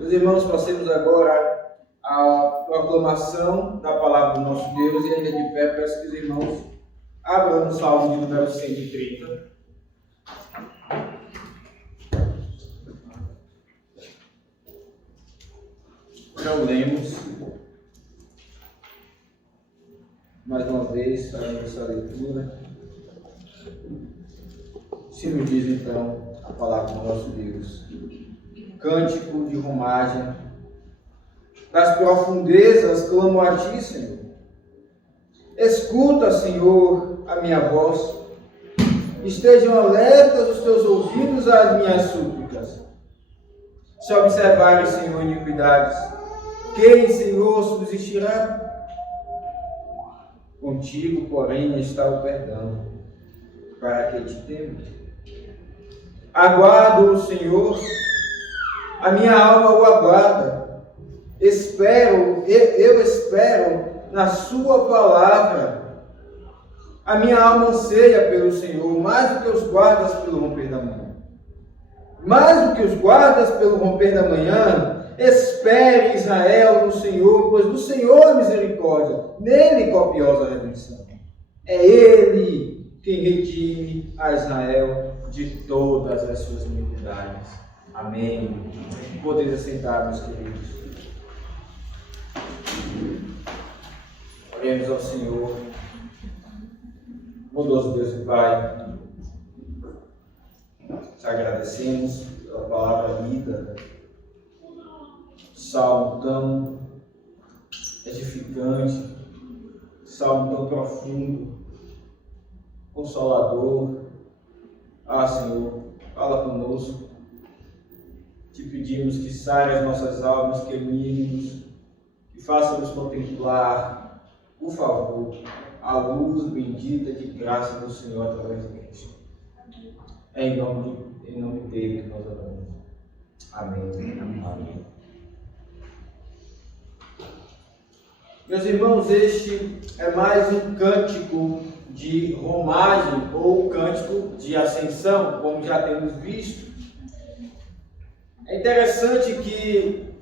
Meus irmãos, passemos agora à proclamação da palavra do nosso Deus e ainda de pé peço que os irmãos abram no Salmo de número 130. Então lemos mais uma vez para essa leitura. Se nos diz então a palavra do nosso Deus. Cântico de romagem. Das profundezas clamo a ti, Senhor. Escuta, Senhor, a minha voz. Estejam alertas os teus ouvidos às minhas súplicas. Se observarem, Senhor, iniquidades, quem, Senhor, subsistirá? Contigo, porém, está o perdão, para que te temas. Aguardo o Senhor, a minha alma o aguarda. Eu espero na sua palavra. A minha alma anseia pelo Senhor, mais do que os guardas pelo romper da manhã. Mais do que os guardas pelo romper da manhã, espere Israel no Senhor, pois do Senhor a misericórdia, nele copiosa redenção. É Ele quem redime a Israel de todas as suas iniquidades. Amém. Podeis assentar, meus queridos. Oremos ao Senhor. Bondoso Deus e Pai, te agradecemos pela palavra lida, salmo tão edificante, salmo tão profundo, consolador. Senhor, fala conosco. Te pedimos que saia as nossas almas, que elimine-nos, que faça-nos contemplar, por favor, a luz bendita de graça do Senhor através de Cristo. É em nome dele que nós oramos. Amém. Amém. Meus irmãos, este é mais um cântico de romagem ou cântico de ascensão, como já temos visto. É interessante que,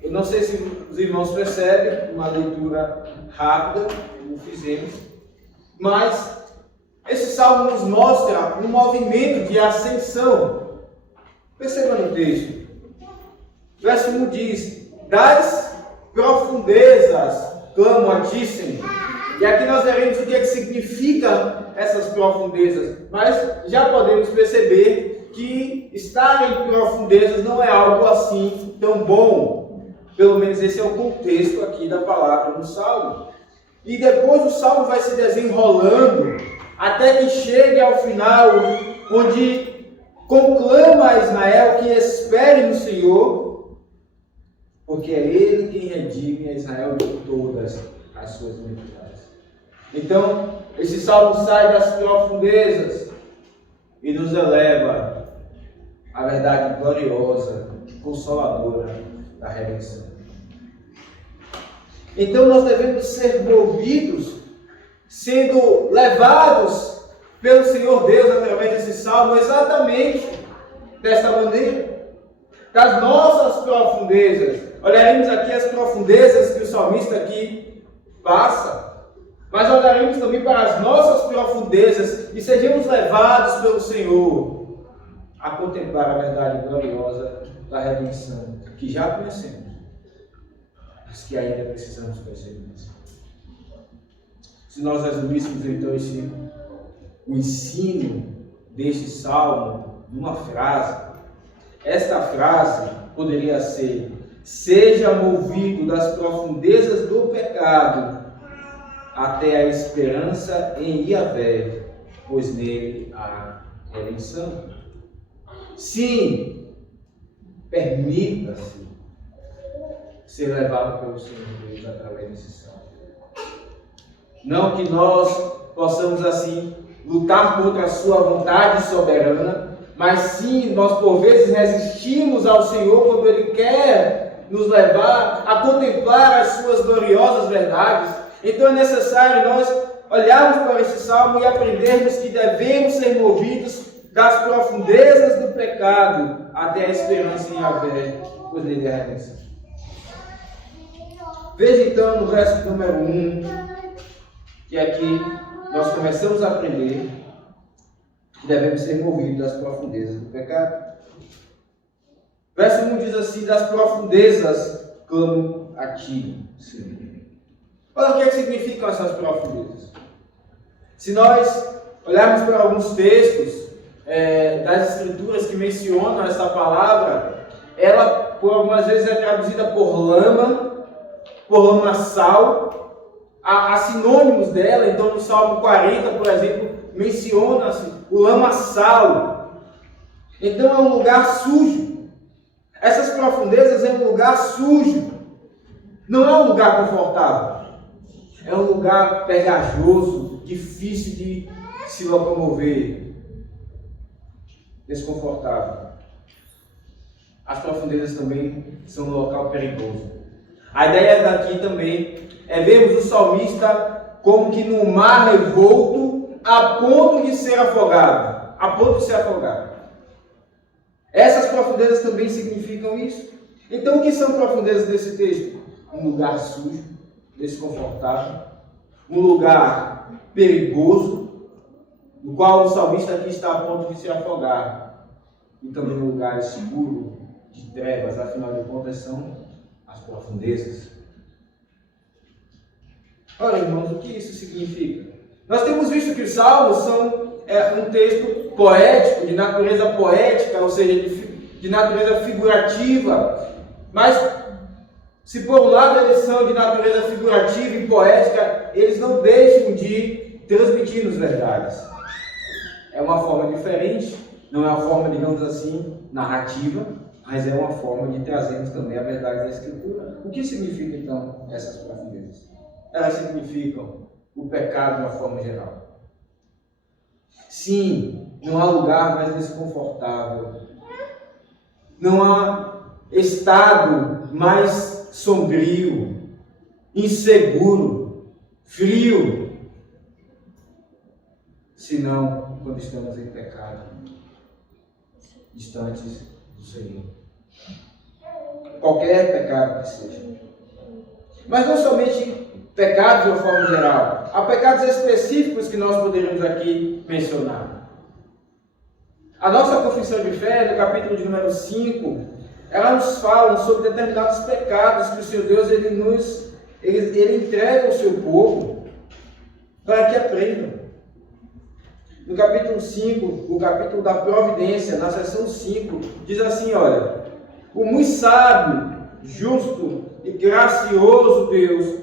eu não sei se os irmãos percebem, uma leitura rápida, como fizemos, mas esse salmo nos mostra um movimento de ascensão. Perceba no texto. O verso 1 diz: das profundezas clamo a ti, Senhor. E aqui nós veremos o que significa essas profundezas, mas já podemos perceber que estar em profundezas não é algo assim tão bom. Pelo menos esse é o contexto aqui da palavra no Salmo. E depois o Salmo vai se desenrolando até que chegue ao final, onde conclama a Israel que espere no Senhor, porque é Ele quem redime a Israel de todas as suas iniquidades. Então, esse salmo sai das profundezas e nos eleva à verdade gloriosa, consoladora da redenção. Então, nós devemos ser movidos, sendo levados pelo Senhor Deus através desse salmo, exatamente desta maneira, das nossas profundezas. Olharemos aqui as profundezas que o salmista aqui passa, mas olharemos também para as nossas profundezas e sejamos levados pelo Senhor a contemplar a verdade gloriosa da redenção, que já conhecemos, mas que ainda precisamos conhecer mais. Se nós resumíssemos então o ensino deste salmo numa frase, esta frase poderia ser: seja movido das profundezas do pecado até a esperança em Yahvé, pois nele há redenção. Sim, permita-se ser levado pelo Senhor Deus através desse salmo. Não que nós possamos assim lutar contra a sua vontade soberana, mas sim nós por vezes resistimos ao Senhor quando Ele quer nos levar a contemplar as suas gloriosas verdades. Então é necessário nós olharmos para esse salmo e aprendermos que devemos ser movidos das profundezas do pecado até a esperança em Yahvé, pois nele é a redenção. Veja então no verso número 1, que aqui nós começamos a aprender que devemos ser movidos das profundezas do pecado. Verso 1 diz assim: das profundezas clamo a ti, Senhor. Olha o que significam essas profundezas. Se nós olharmos para alguns textos das Escrituras que mencionam essa palavra, ela por algumas vezes é traduzida por lamaçal. Há sinônimos dela. Então no Salmo 40, por exemplo, menciona-se o lamaçal. Então é um lugar sujo. Essas profundezas é um lugar sujo. Não é um lugar confortável. É um lugar pegajoso, difícil de se locomover, desconfortável. As profundezas também são um local perigoso. A ideia daqui também é vermos o salmista como que no mar revolto, a ponto de ser afogado. A ponto de ser afogado. Essas profundezas também significam isso. Então, o que são profundezas nesse texto? Um lugar sujo, desconfortável, um lugar perigoso, no qual o salmista aqui está a ponto de se afogar, e também um lugar escuro, de trevas, afinal de contas são as profundezas. Ora, irmãos, o que isso significa? Nós temos visto que os salmos são um texto poético, de natureza poética, ou seja, de natureza figurativa, mas se por um lado eles são de natureza figurativa e poética, eles não deixam de transmitir-nos verdades. É uma forma diferente, não é uma forma, digamos assim, narrativa, mas é uma forma de trazermos também a verdade da Escritura. O que significa então essas profundezas? Elas significam o pecado de uma forma geral. Sim, não há lugar mais desconfortável, não há estado mais sombrio, inseguro, frio, senão quando estamos em pecado, distantes do Senhor. Qualquer pecado que seja. Mas não somente pecados de uma forma geral. Há pecados específicos que nós poderíamos aqui mencionar. A nossa confissão de fé, no capítulo de número 5, ela nos fala sobre determinados pecados que o Senhor Deus ele entrega ao seu povo para que aprendam. No capítulo 5, o capítulo da providência, na seção 5, diz assim, olha: o muito sábio, justo e gracioso Deus,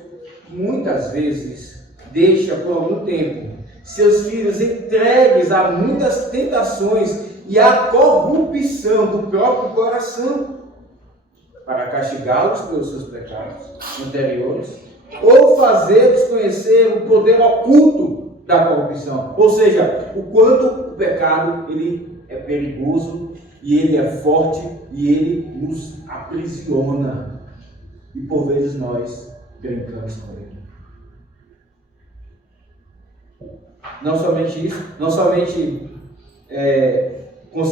muitas vezes, deixa por algum tempo seus filhos entregues a muitas tentações e à corrupção do próprio coração, para castigá-los pelos seus pecados anteriores, ou fazê-los conhecer o poder oculto da corrupção. Ou seja, o quanto o pecado ele é perigoso, e ele é forte, e ele nos aprisiona. E por vezes nós brincamos com ele. Não somente isso, não somente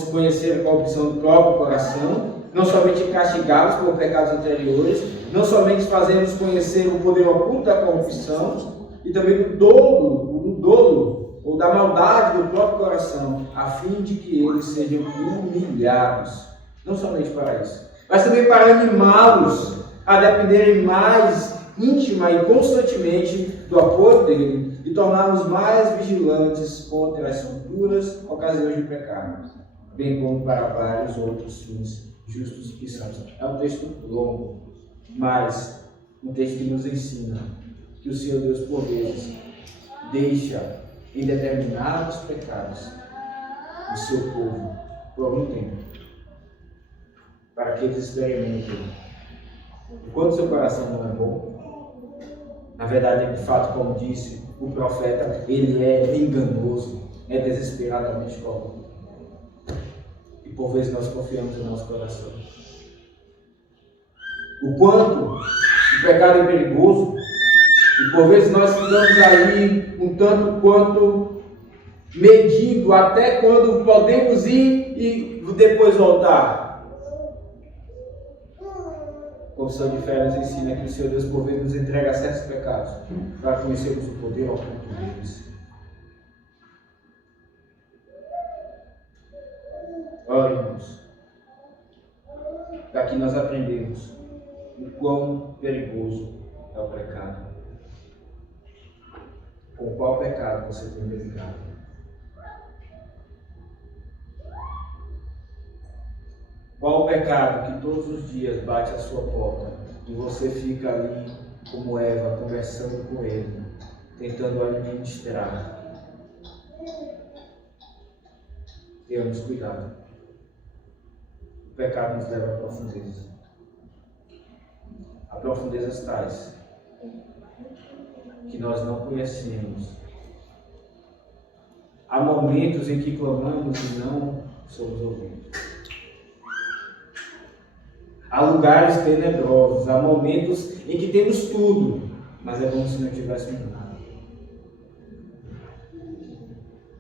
conhecer a corrupção do próprio coração, não somente castigá-los por pecados anteriores, não somente fazermos conhecer o poder oculto da corrupção, e também do dolo ou da maldade do próprio coração, a fim de que eles sejam humilhados. Não somente para isso, mas também para animá-los a dependerem mais íntima e constantemente do apoio dele, e tornar-nos mais vigilantes contra as futuras ocasiões de pecado, bem como para vários outros fins justos e santos. É um texto longo, mas um texto que nos ensina que o Senhor Deus, por vezes, deixa em determinados pecados o seu povo por algum tempo, para que eles experimentem o quanto seu coração não é bom. Na verdade, de fato, como disse o profeta, ele é enganoso, é desesperadamente corrupto. E por vezes nós confiamos no nosso coração. O quanto o pecado é perigoso, e por vezes nós ficamos aí um tanto quanto medindo até quando podemos ir e depois voltar. A Confissão de Fé nos ensina que o Senhor Deus por vezes nos entrega certos pecados para conhecermos o poder oculto deles. Ora, irmãos, daqui nós aprendemos o quão perigoso é o pecado. Com qual pecado você tem brigado? Qual o pecado que todos os dias bate à sua porta e você fica ali como Eva, conversando com ele, tentando administrar? Tenhamos cuidado. O pecado nos leva a profundezas. A profundezas tais que nós não conhecemos. Há momentos em que clamamos e não somos ouvidos. Há lugares tenebrosos, há momentos em que temos tudo, mas é como se não tivéssemos nada.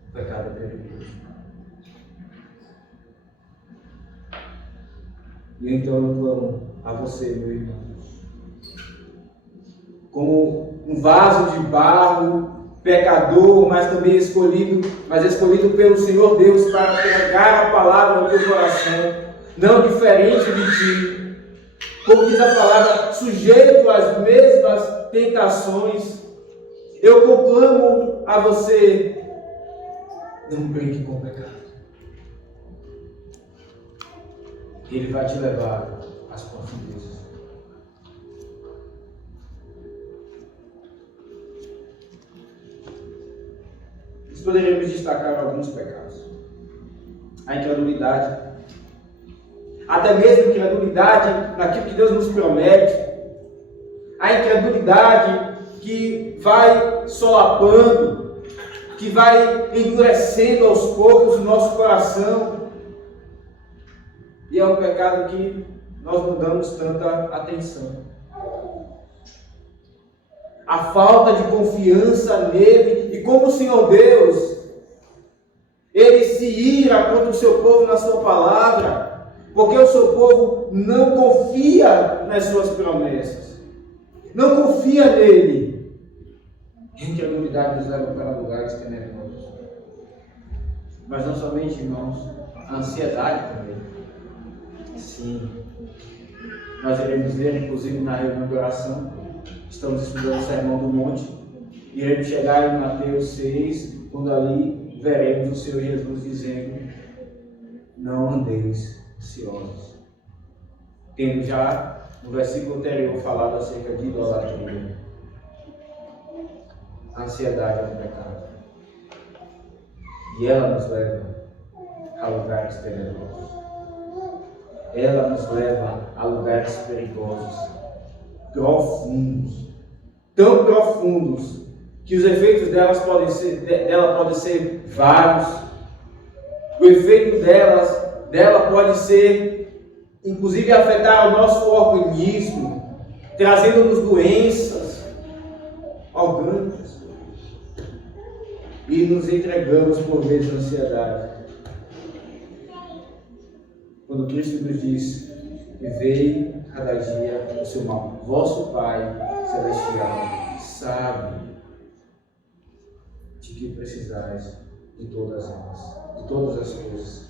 O pecado é perigoso. E então eu clamo a você, meu irmão, como um vaso de barro, pecador, mas também escolhido pelo Senhor Deus para pregar a palavra no teu coração, não diferente de ti. Como diz a palavra, sujeito às mesmas tentações. Eu conclamo a você, não brinque com o pecado. Ele vai te levar às profundezas. Nós poderíamos destacar alguns pecados. A incredulidade. Até mesmo incredulidade naquilo que Deus nos promete. A incredulidade que vai solapando, que vai endurecendo aos poucos o nosso coração. E é um pecado que nós não damos tanta atenção. A falta de confiança nele, e como o Senhor Deus, ele se ira contra o seu povo na sua palavra, porque o seu povo não confia nas suas promessas, não confia nele. A incredulidade nos leva para lugares tenebrosos. Mas não somente, irmãos, a ansiedade também. Sim, nós iremos ver, inclusive na reunião de oração, estamos estudando o Sermão do Monte, iremos chegar em Mateus 6, quando ali veremos o Senhor Jesus dizendo: não andeis ansiosos. Tendo já no versículo anterior falado acerca de idolatria. A ansiedade é um pecado, e ela nos leva a lugares tenebrosos. Ela nos leva a lugares perigosos, profundos, tão profundos que os efeitos dela podem ser vários. O efeito dela pode ser, inclusive, afetar o nosso organismo, trazendo-nos doenças orgânicas, e nos entregamos por vezes à ansiedade. Quando Cristo nos diz: vivei cada dia o seu mal. Vosso Pai Celestial sabe de que precisais de todas as coisas.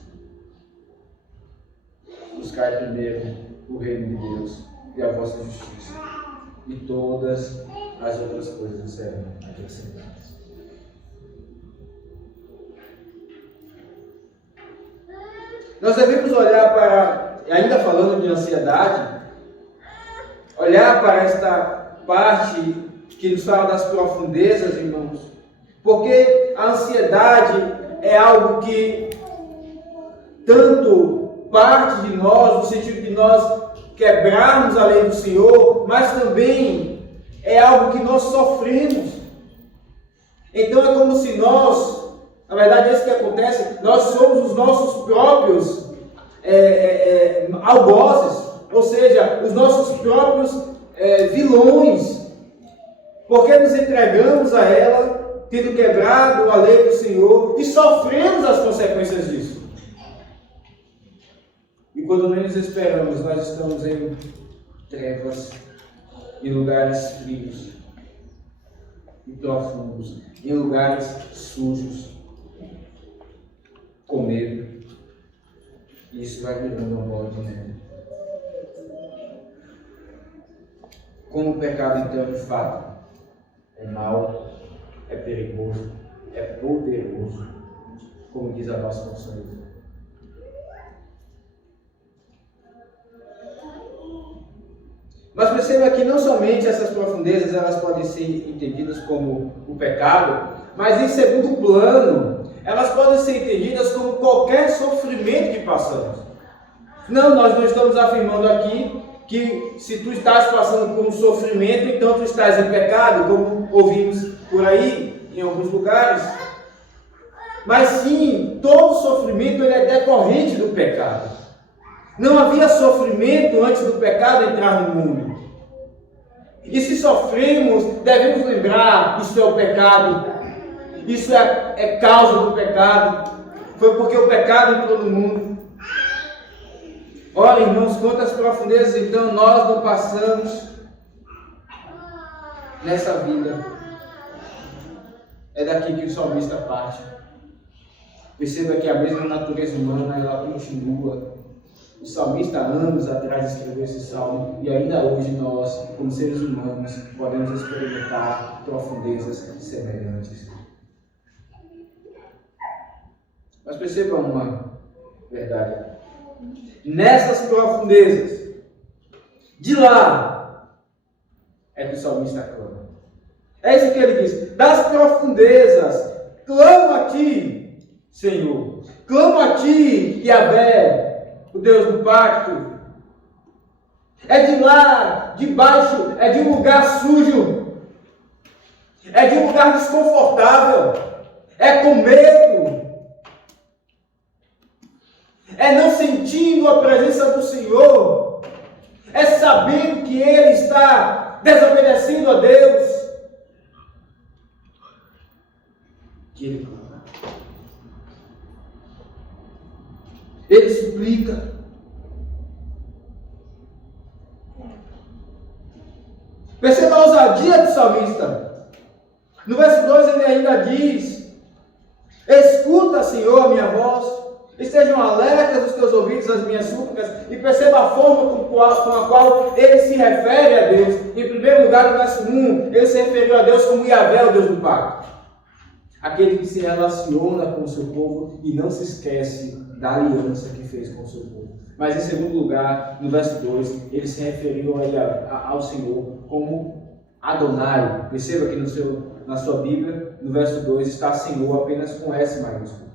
Buscai primeiro o reino de Deus e a vossa justiça, e todas as outras coisas serão acrescentadas. Nós devemos olhar para, ainda falando de ansiedade, olhar para esta parte que nos fala das profundezas, irmãos, porque a ansiedade é algo que tanto parte de nós, no sentido de nós quebrarmos a lei do Senhor, mas também é algo que nós sofremos. Então é como se nós, na verdade é isso que acontece, nós somos os nossos próprios algozes, ou seja, os nossos próprios vilões, porque nos entregamos a ela tendo quebrado a lei do Senhor e sofremos as consequências disso. E quando menos esperamos, nós estamos em trevas, em lugares frios e profundos, em lugares sujos, com medo. E isso vai virando uma bola de neve. Como o pecado, então, de fato, é mau, é perigoso, é poderoso, como diz a nossa Conselheira. Mas perceba que não somente essas profundezas elas podem ser entendidas como o pecado, mas em segundo plano, elas podem ser entendidas como qualquer sofrimento que passamos. Não, nós não estamos afirmando aqui que se tu estás passando por um sofrimento, então tu estás em pecado, como ouvimos por aí, em alguns lugares. Mas sim, todo sofrimento ele é decorrente do pecado. Não havia sofrimento antes do pecado entrar no mundo. E se sofremos, devemos lembrar, isso é o pecado. Isso é causa do pecado. Foi porque o pecado entrou no mundo. Ora, irmãos, quantas profundezas então nós não passamos nessa vida. É daqui que o salmista parte. Perceba que a mesma natureza humana, ela continua. O salmista, há anos atrás, escreveu esse salmo, e ainda hoje nós, como seres humanos, podemos experimentar profundezas semelhantes. Mas perceba uma verdade. Nessas profundezas, de lá, é que o salmista clama. É isso que ele diz. Das profundezas, clamo a ti, Senhor. Clamo a ti, Yahvé, o Deus do pacto. É de lá, de baixo, é de um lugar sujo. É de um lugar desconfortável. É com medo. É não sentindo a presença do Senhor. É sabendo que Ele está desobedecendo a Deus. Que Ele clama. Ele suplica. Perceba a ousadia do salmista. No verso 2 ele ainda diz: escuta, Senhor, a minha voz. Estejam alertas os teus ouvidos às minhas súplicas. E perceba a forma com a qual ele se refere a Deus. Em primeiro lugar, no verso 1, ele se referiu a Deus como Yahvé, o Deus do pacto. Aquele que se relaciona com o seu povo e não se esquece da aliança que fez com o seu povo. Mas em segundo lugar, no verso 2, ele se referiu ao Senhor como Adonai. Perceba que na sua Bíblia, no verso 2, está Senhor apenas com S maiúsculo.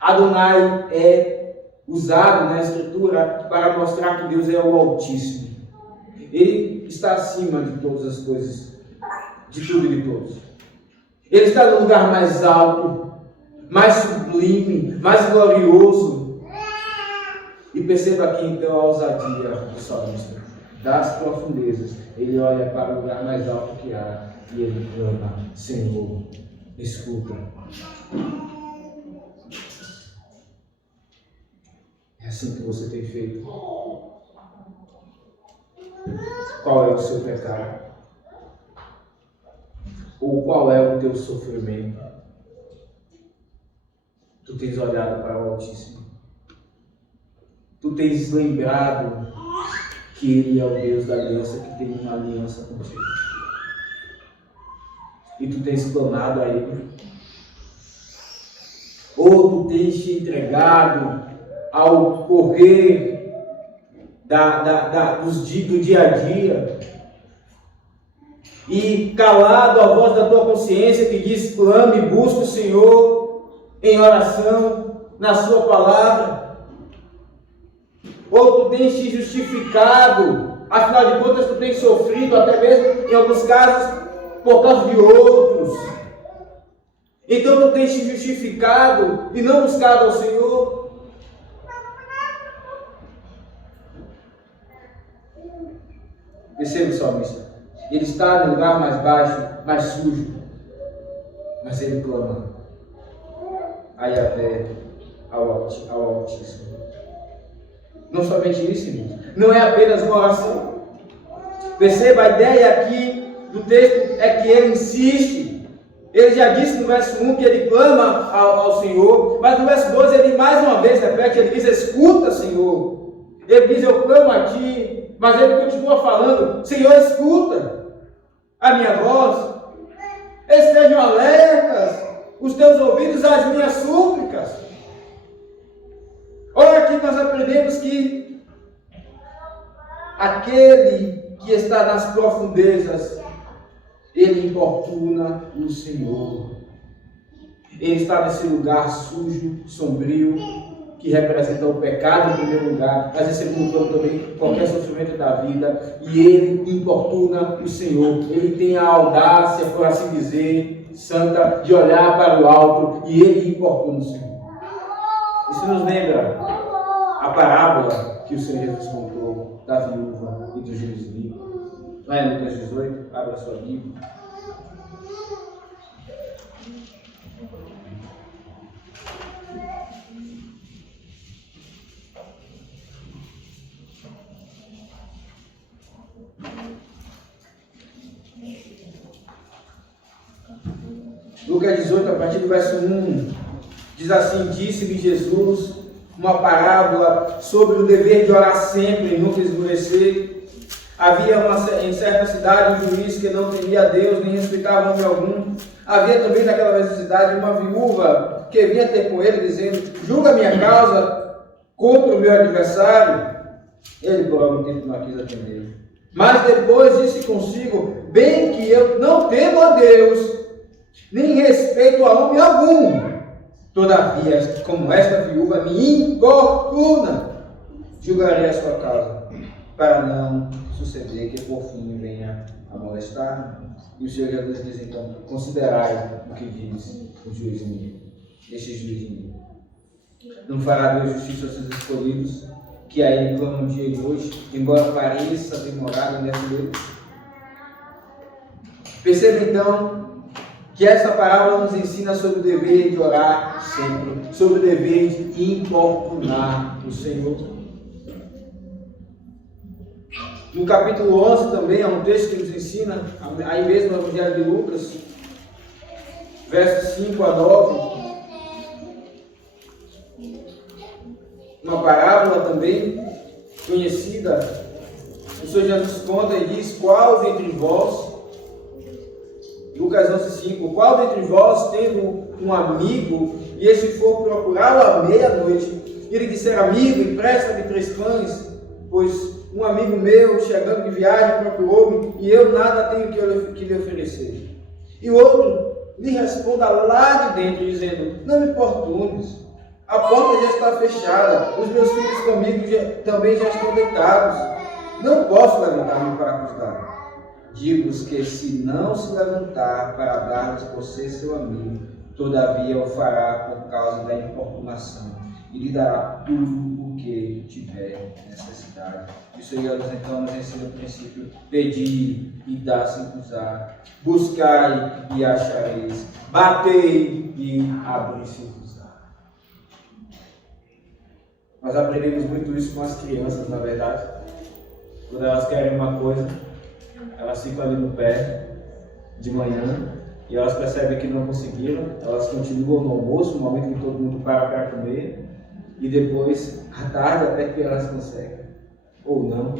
Adonai é usado na Escritura para mostrar que Deus é o Altíssimo. Ele está acima de todas as coisas, de tudo e de todos. Ele está no lugar mais alto, mais sublime, mais glorioso. E perceba aqui então a ousadia do salmista. Das profundezas, ele olha para o lugar mais alto que há e ele clama: Senhor, escuta. É assim que você tem feito. Qual é o seu pecado? Ou qual é o teu sofrimento? Tu tens olhado para o Altíssimo. Tu tens lembrado que Ele é o Deus da aliança, que tem uma aliança contigo. E tu tens clamado a Ele. Ou tu tens te entregado ao correr do dia a dia e calado a voz da tua consciência que diz: clame, busque o Senhor em oração, na sua palavra. Ou tu tens te justificado, afinal de contas tu tens sofrido, até mesmo em alguns casos, por causa de outros. Então tu tens te justificado e não buscado ao Senhor. Perceba o salmista. Ele está no lugar mais baixo, mais sujo. mas ele clama a Yahvé, ao Altíssimo. Não somente isso, irmãos. Não é apenas uma oração. Perceba, a ideia aqui do texto é que ele insiste. Ele já disse no verso 1 que ele clama ao Senhor, mas no verso 12 ele mais uma vez repete, ele diz: escuta, Senhor. Ele diz: eu clamo a ti, mas ele continua falando: Senhor, escuta a minha voz. Estejam alertas os teus ouvidos às minhas súplicas. Olha, aqui nós aprendemos que aquele que está nas profundezas, ele importuna o Senhor. Ele está nesse lugar sujo, sombrio, que representa o pecado em primeiro lugar, mas em segundo plano também qualquer sofrimento da vida, e ele importuna o Senhor. Ele tem a audácia, por assim dizer, santa, de olhar para o alto, e ele importuna o Senhor. Isso nos lembra a parábola que o Senhor Jesus contou da viúva e do juiz rico. Lá em Lucas 18, abra sua Bíblia. Lucas 18, a partir do verso 1, diz assim: disse-lhe Jesus uma parábola sobre o dever de orar sempre e nunca esmorecer. Havia em certa cidade um juiz que não temia a Deus, nem respeitava homem algum. Havia também naquela mesma cidade uma viúva que vinha ter com ele, dizendo: julga minha causa contra o meu adversário. Ele por algum tempo não quis atender. Mas depois disse consigo: bem que eu não temo a Deus, nem respeito a homem algum. Todavia, como esta viúva me importuna, julgarei a sua causa, para não suceder que por fim venha a molestar. E o Senhor Jesus diz então: considerai o que diz o juiz inimigo. Este juiz inimigo não fará Deus justiça aos seus escolhidos, que a ele clamam dia e noite, embora pareça demorado nessa noite. Perceba então que essa parábola nos ensina sobre o dever de orar sempre, sobre o dever de importunar o Senhor. No capítulo 11 também há um texto que nos ensina, aí mesmo no Evangelho de Lucas, versos 5 a 9, uma parábola também conhecida. O Senhor Jesus conta e diz: qual dentre vós, Lucas 11:5, qual dentre vós, tendo um amigo, e este for procurá-lo à meia-noite, e lhe disser: amigo, empresta-me 3 pães, pois um amigo meu, chegando de viagem, procurou-me, e eu nada tenho que lhe oferecer. E o outro lhe responda lá de dentro, dizendo: não me importunes, a porta já está fechada, os meus filhos comigo também já estão deitados, não posso levantar-me para vos dar. Digo-vos que se não se levantar para dar-vos você seu amigo, todavia o fará por causa da importunação, e lhe dará tudo o que tiver necessidade. E o Senhor então nos ensina o princípio: pedi e dá-se-vos-á, buscai e achareis, batei e abri-se-vos-á. Nós aprendemos muito isso com as crianças, na verdade. Quando elas querem uma coisa, elas ficam ali no pé de manhã e elas percebem que não conseguiram, elas continuam no almoço, no momento que todo mundo para comer, e depois, à tarde, até que elas conseguem, ou não,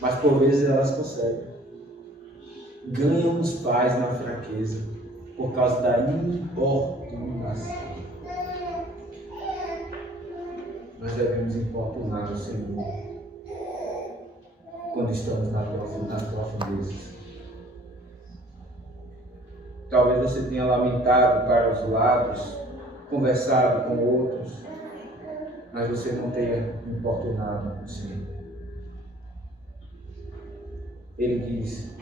mas por vezes elas conseguem. Ganham os pais na fraqueza por causa da importunação. Nós devemos importunar o Senhor quando estamos nas profundezas. Talvez você tenha lamentado para os lados, conversado com outros, mas você não tenha importunado o Senhor. Ele diz: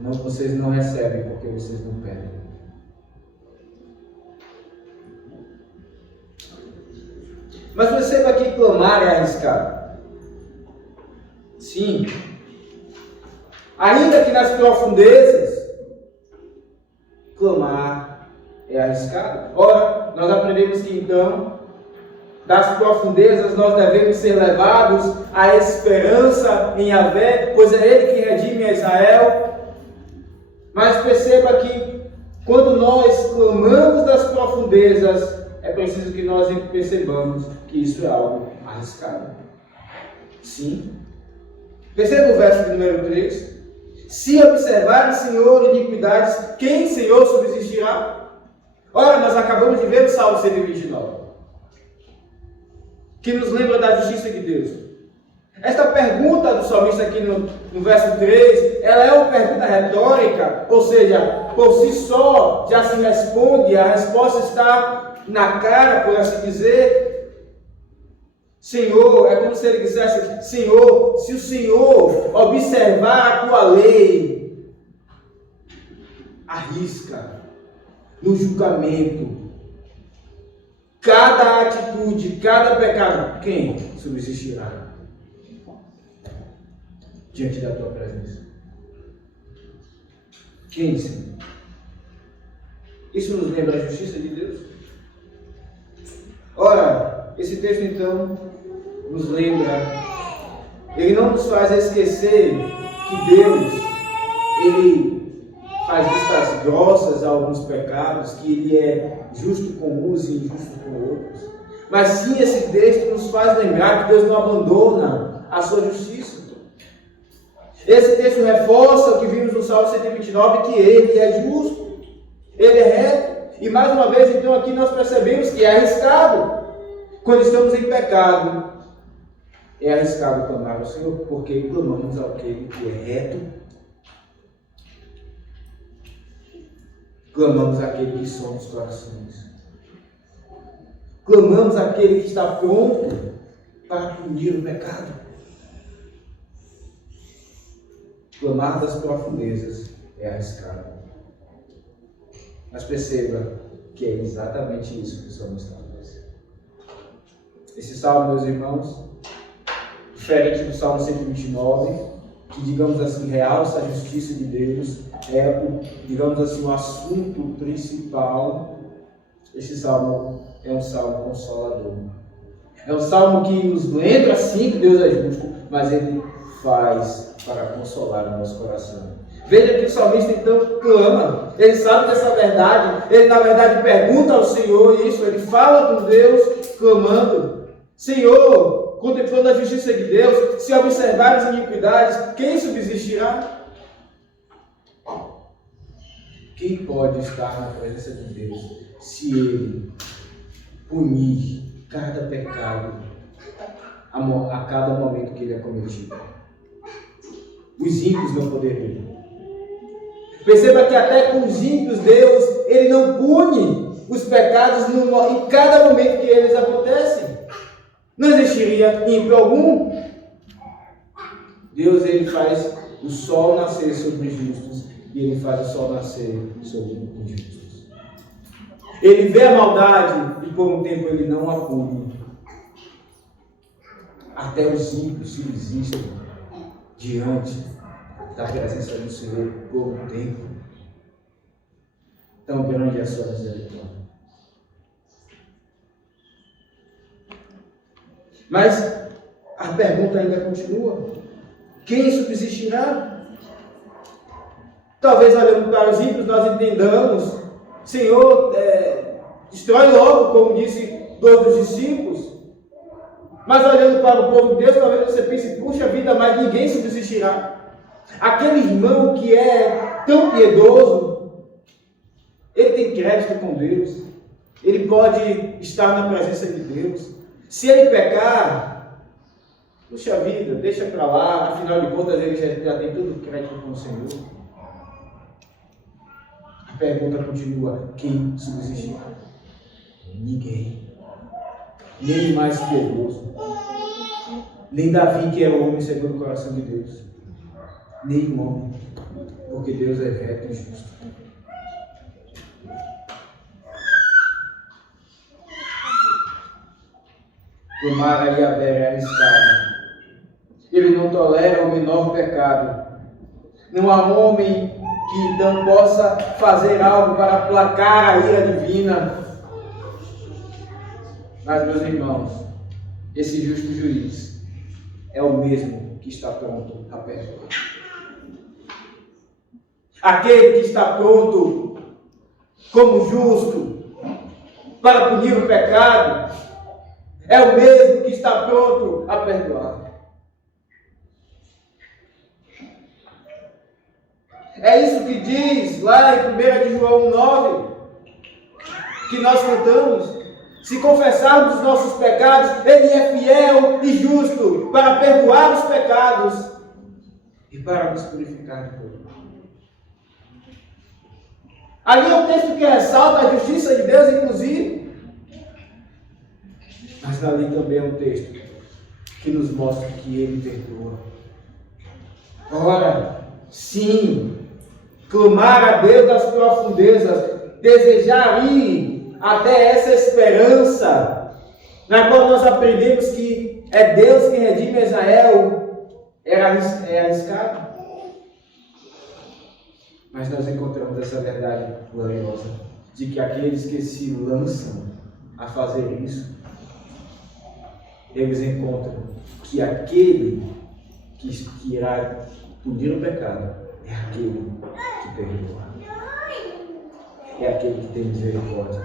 não, vocês não recebem porque vocês não pedem. Mas perceba que clamar é arriscado. Sim. Ainda que nas profundezas, clamar é arriscado. Ora, nós aprendemos que então, das profundezas nós devemos ser levados à esperança em Yahvé, pois é Ele que redime a Israel. Mas perceba que quando nós clamamos das profundezas, é preciso que nós percebamos que isso é algo arriscado. Sim. Perceba o verso de número 3. Se observarem, Senhor, iniquidades, quem, Senhor, subsistirá? Ora, nós acabamos de ver o Salmo 129, que nos lembra da justiça de Deus. Esta pergunta do salmista aqui no verso 3, ela é uma pergunta retórica, ou seja, por si só já se responde, a resposta está na cara, por assim dizer. Senhor, é como se ele dissesse: Senhor, se o Senhor observar a tua lei, arrisca no julgamento, cada atitude, cada pecado, quem subsistirá diante da tua presença? Quem, Senhor? Isso nos lembra a justiça de Deus? Ora, esse texto então nos lembra, ele não nos faz esquecer que Deus, ele faz vistas grossas a alguns pecados, que ele é justo com uns e injusto com outros. Mas sim, esse texto nos faz lembrar que Deus não abandona a sua justiça. Esse texto reforça o que vimos no Salmo 129, que ele é justo, ele é reto. E mais uma vez, então, aqui nós percebemos que é arriscado. Quando estamos em pecado, é arriscado clamar ao Senhor, porque clamamos àquele que é reto, clamamos àquele que sonda os corações, clamamos àquele que está pronto para punir o pecado. Clamar das profundezas é arriscado. Mas perceba que é exatamente isso que o Salmo está fazendo. Esse salmo, meus irmãos, diferente do Salmo 129, que, digamos assim, realça a justiça de Deus, é digamos assim, o assunto principal. Esse salmo é um salmo consolador. É um salmo que nos lembra, sim, que Deus é justo, mas ele faz para consolar o nosso coração. Veja que o salmista então clama, ele sabe dessa verdade, ele na verdade pergunta ao Senhor isso, ele fala com Deus, clamando: Senhor, contemplando a justiça de Deus, se observar as iniquidades, quem subsistirá? Quem pode estar na presença de Deus se ele punir cada pecado a cada momento que ele é cometido? Os ímpios não poderiam. Perceba que até com os ímpios, Deus, ele não pune os pecados em cada momento que eles acontecem. Não existiria ímpio algum. Deus, ele faz o sol nascer sobre os justos e ele faz o sol nascer sobre os injustos. Ele vê a maldade e por um tempo ele não a pune. Até os ímpios subsistem diante da presença do Senhor por um tempo. Tão grande é a sua misericórdia. Mas a pergunta ainda continua: quem subsistirá? Talvez olhando para os ímpios nós entendamos: Senhor, destrói logo, como disse dois dos discípulos. Mas olhando para o povo de Deus, talvez você pense: puxa vida, mas ninguém subsistirá. Aquele irmão que é tão piedoso, ele tem crédito com Deus, ele pode estar na presença de Deus. Se ele pecar, puxa vida, deixa para lá, afinal de contas ele já tem todo crédito com o Senhor. A pergunta continua: quem subsistirá? Ninguém. Nem o mais piedoso, nem Davi, que era o homem segundo o coração de Deus, nem o homem, porque Deus é reto e justo. Clamar a Yahvé é arriscado. Ele não tolera o menor pecado. Não há homem que então possa fazer algo para aplacar a ira divina. Mas, meus irmãos, esse justo juiz é o mesmo que está pronto a perdoar. Aquele que está pronto como justo para punir o pecado é o mesmo que está pronto a perdoar. É isso que diz lá em 1 de João 9, que nós cantamos. Se confessarmos os nossos pecados, Ele é fiel e justo para perdoar os pecados e para nos purificar de todo. Ali é um texto que ressalta a justiça de Deus, inclusive. Mas ali também é um texto que nos mostra que Ele perdoa. Ora, sim, clamar a Deus das profundezas, desejar ir até essa esperança, na qual nós aprendemos que é Deus quem redime Israel, é arriscado. Mas nós encontramos essa verdade gloriosa, de que aqueles que se lançam a fazer isso, eles encontram que aquele que irá punir o pecado é aquele que perdoa, é aquele que tem misericórdia.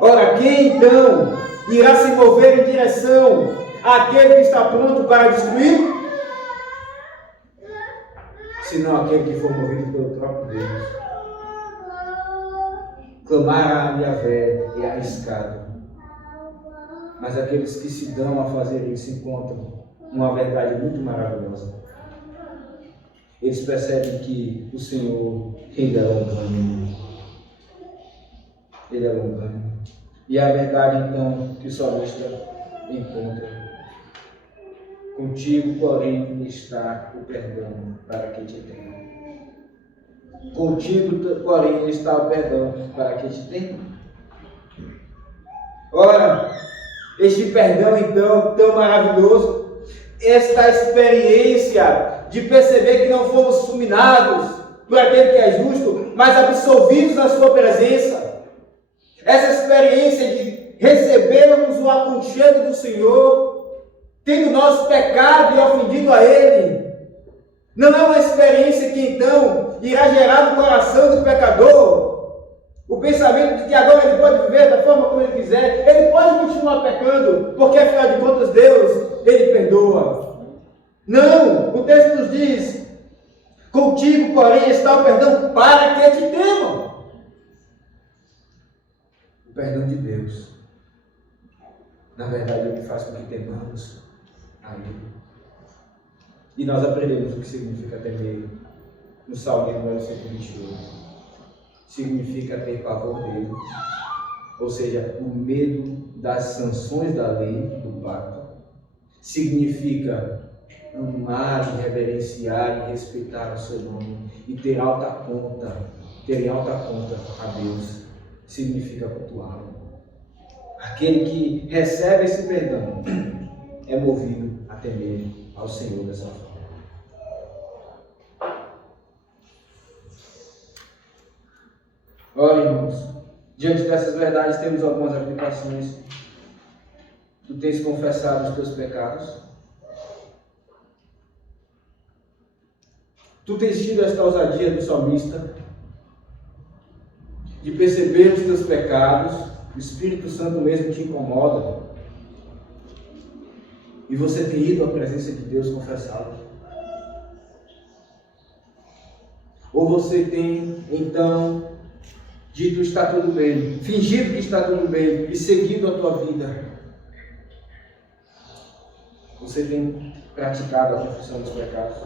Ora, quem então irá se mover em direção àquele que está pronto para destruir? Senão aquele que for movido pelo próprio Deus. Clamar a Yahvé é arriscado, mas aqueles que se dão a fazer isso encontram uma verdade muito maravilhosa. Eles percebem que o Senhor ainda é longânimo. Ele é longânimo. E a verdade, então, que o salmista encontra. Contigo, porém, está o perdão para que te tenha. Contigo, porém, está o perdão para que te tenha. Ora, este perdão, então, tão maravilhoso, esta experiência de perceber que não fomos fulminados por aquele que é justo, mas absolvidos na sua presença. Essa experiência de recebermos o aconchego do Senhor, tendo nosso pecado e ofendido a Ele, não é uma experiência que então irá gerar no coração do pecador o pensamento de que agora ele pode viver da forma como ele quiser, ele pode continuar pecando, porque afinal de contas Deus, Ele perdoa. Não, o texto nos diz: contigo, porém, está o perdão para que te temam. O perdão de Deus, na verdade, é o que faz com que temamos a Ele. E nós aprendemos o que significa temer no Salmo 128. Significa ter pavor dele, ou seja, o medo das sanções da lei, do pacto. Significa amar, reverenciar e respeitar o seu nome e ter em alta conta a Deus. Significa cultuá-lo. Aquele que recebe esse perdão é movido a temer ao Senhor dessa forma. Ora, irmãos, diante dessas verdades temos algumas aplicações. Tu tens confessado os teus pecados? Tu tens tido esta ousadia do salmista de perceber os teus pecados? O Espírito Santo mesmo te incomoda e você tem ido à presença de Deus confessá-los? Ou você tem então dito está tudo bem, fingido que está tudo bem e seguido a tua vida? Você tem praticado a confissão dos pecados?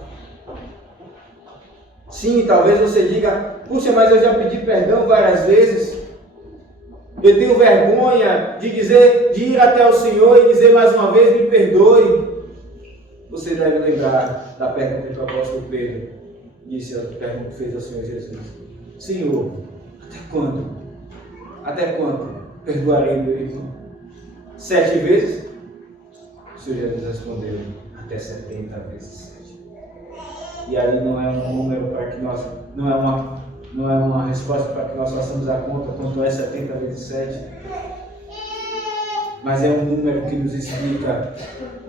Sim, talvez você diga: puxa, mas eu já pedi perdão várias vezes. Eu tenho vergonha de ir até o Senhor e dizer mais uma vez: me perdoe. Você deve lembrar da pergunta que o apóstolo Pedro fez ao Senhor Jesus: Senhor, até quando? Até quando perdoarei meu irmão? 7 vezes? O Senhor Jesus respondeu: até 70 vezes 7. E ali não é um número para que nós, não é uma resposta para que nós façamos a conta quanto é 70 vezes 7. Mas é um número que nos explica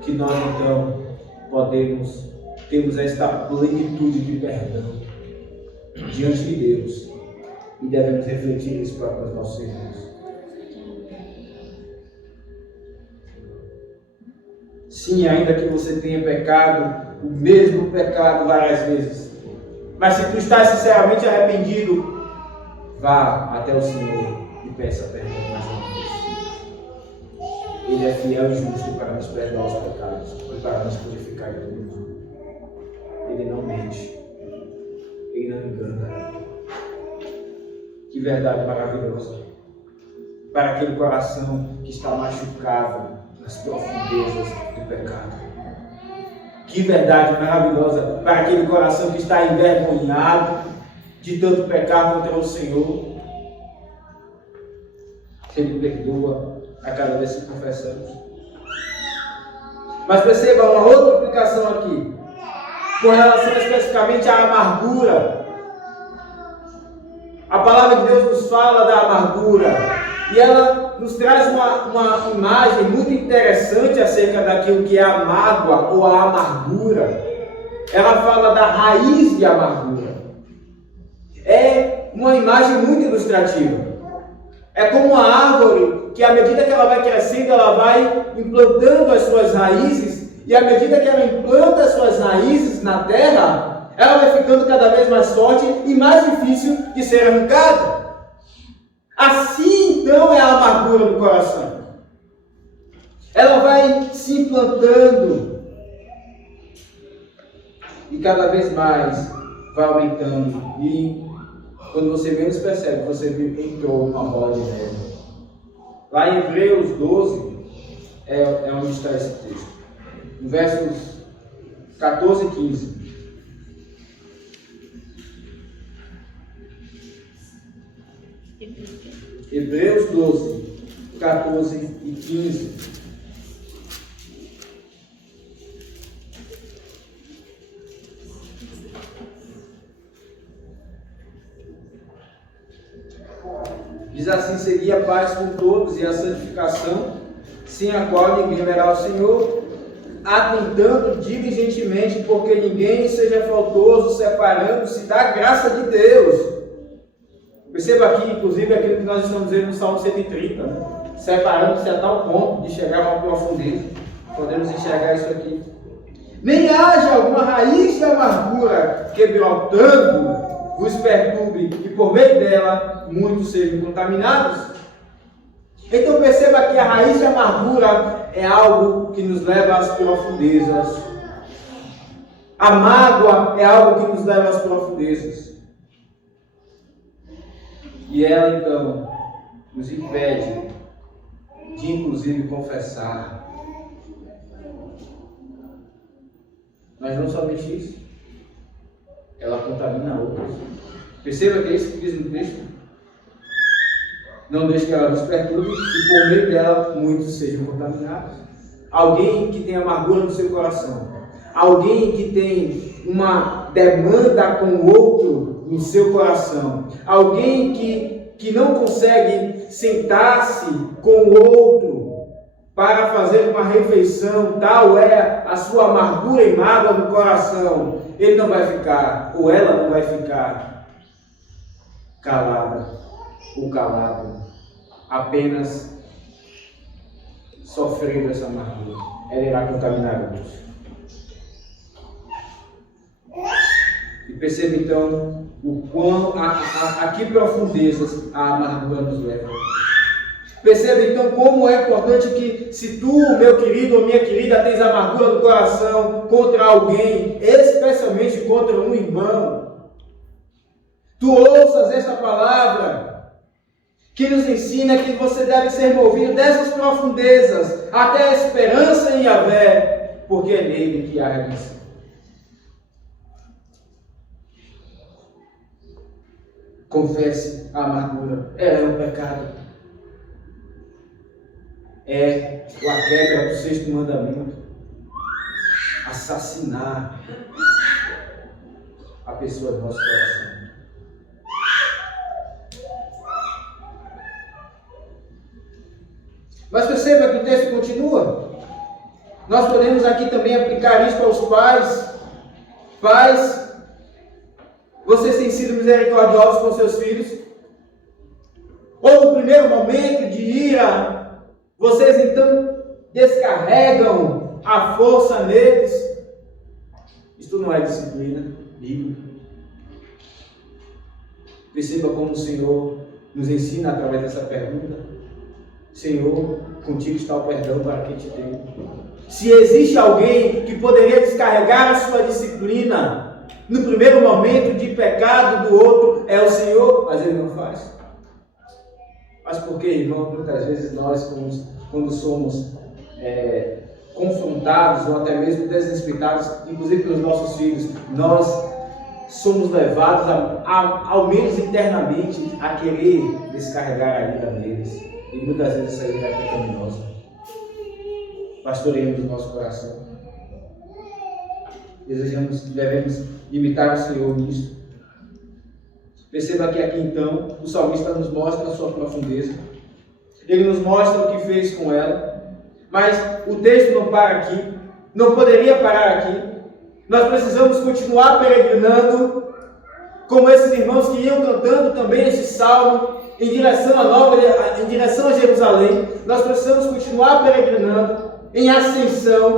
que nós então temos esta plenitude de perdão diante de Deus e devemos refletir isso para os nossos irmãos. Sim, ainda que você tenha pecado, o mesmo pecado várias vezes, mas se tu estás sinceramente arrependido, vá até o Senhor e peça perdão mais uma vez. Ele é fiel e justo para nos perdoar os pecados e para nos purificar de todo mal. Ele não mente, ele não engana. Que verdade maravilhosa para aquele coração que está machucado nas profundezas do pecado. Que verdade maravilhosa para aquele coração que está envergonhado de tanto pecar contra o Senhor. Ele perdoa a cada vez que confessamos. Mas perceba uma outra aplicação aqui, com relação especificamente à amargura. A palavra de Deus nos fala da amargura e ela nos traz uma imagem muito interessante acerca daquilo que é a mágoa ou a amargura. Ela fala da raiz de amargura. É uma imagem muito ilustrativa. É como uma árvore que, à medida que ela vai crescendo, ela vai implantando as suas raízes, e à medida que ela implanta as suas raízes na terra, ela vai ficando cada vez mais forte e mais difícil de ser arrancada. Assim, então, é a amargura do coração. Ela vai se implantando e cada vez mais vai aumentando. E quando você menos percebe, você entrou numa bola de neve. Lá em Hebreus 12, é onde está esse texto. No versos 14 e 15. Hebreus 12, 14 e 15. Diz assim: seguir a paz com todos e a santificação, sem a qual ninguém verá o Senhor, atentando diligentemente, porque ninguém seja faltoso, separando-se da graça de Deus. Perceba aqui, inclusive, aquilo que nós estamos dizendo no Salmo 130, né? Separando-se a tal ponto de chegar a uma profundeza. Podemos enxergar isso aqui. Nem haja alguma raiz de amargura que, brotando, vos perturbe, e por meio dela muitos sejam contaminados. Então perceba que a raiz de amargura é algo que nos leva às profundezas. A mágoa é algo que nos leva às profundezas. E ela então nos impede de inclusive confessar. Mas não somente isso, ela contamina outros. Perceba que é isso que diz no texto. Não deixe que ela nos perturbe e por meio dela muitos sejam contaminados. Alguém que tem amargura no seu coração, alguém que tem uma demanda com o outro no seu coração, alguém que não consegue sentar-se com o outro para fazer uma refeição, tal é a sua amargura e mágoa no coração, ele não vai ficar, ou ela não vai ficar calada ou calado, apenas sofrendo essa amargura. Ela irá contaminar outros. E perceba então o quão, a que profundezas a amargura nos leva. Perceba então como é importante que, se tu, meu querido ou minha querida, tens amargura no coração contra alguém, especialmente contra um irmão, tu ouças esta palavra que nos ensina que você deve ser movido dessas profundezas até a esperança em Yahvé, porque é nele que há redenção. Confesse a amargura, ela é um pecado. É a quebra do 6º mandamento. Assassinar. a pessoa do nosso coração. Mas perceba que o texto continua. Nós podemos aqui também aplicar isso para os pais. Pais, vocês têm sido misericordiosos com seus filhos? Ou no primeiro momento de ira, vocês então descarregam a força neles? Isto não é disciplina bíblica. Perceba como o Senhor nos ensina através dessa pergunta. Senhor, contigo está o perdão para quem te tem. Se existe alguém que poderia descarregar a sua disciplina no primeiro momento de pecado do outro, é o Senhor, mas Ele não faz. Mas por que, irmão? Muitas vezes nós, quando somos confrontados ou até mesmo desrespeitados, inclusive pelos nossos filhos, nós somos levados, ao menos internamente, a querer descarregar a ira neles. E muitas vezes essa ira é pecaminosa. Pastoreamos o nosso coração. Devemos imitar o Senhor nisto. Perceba que aqui então, o salmista nos mostra a sua profundeza. Ele nos mostra o que fez com ela. Mas o texto não para aqui. Não poderia parar aqui. Nós precisamos continuar peregrinando, como esses irmãos que iam cantando também esse salmo, em direção a Jerusalém. Nós precisamos continuar peregrinando em ascensão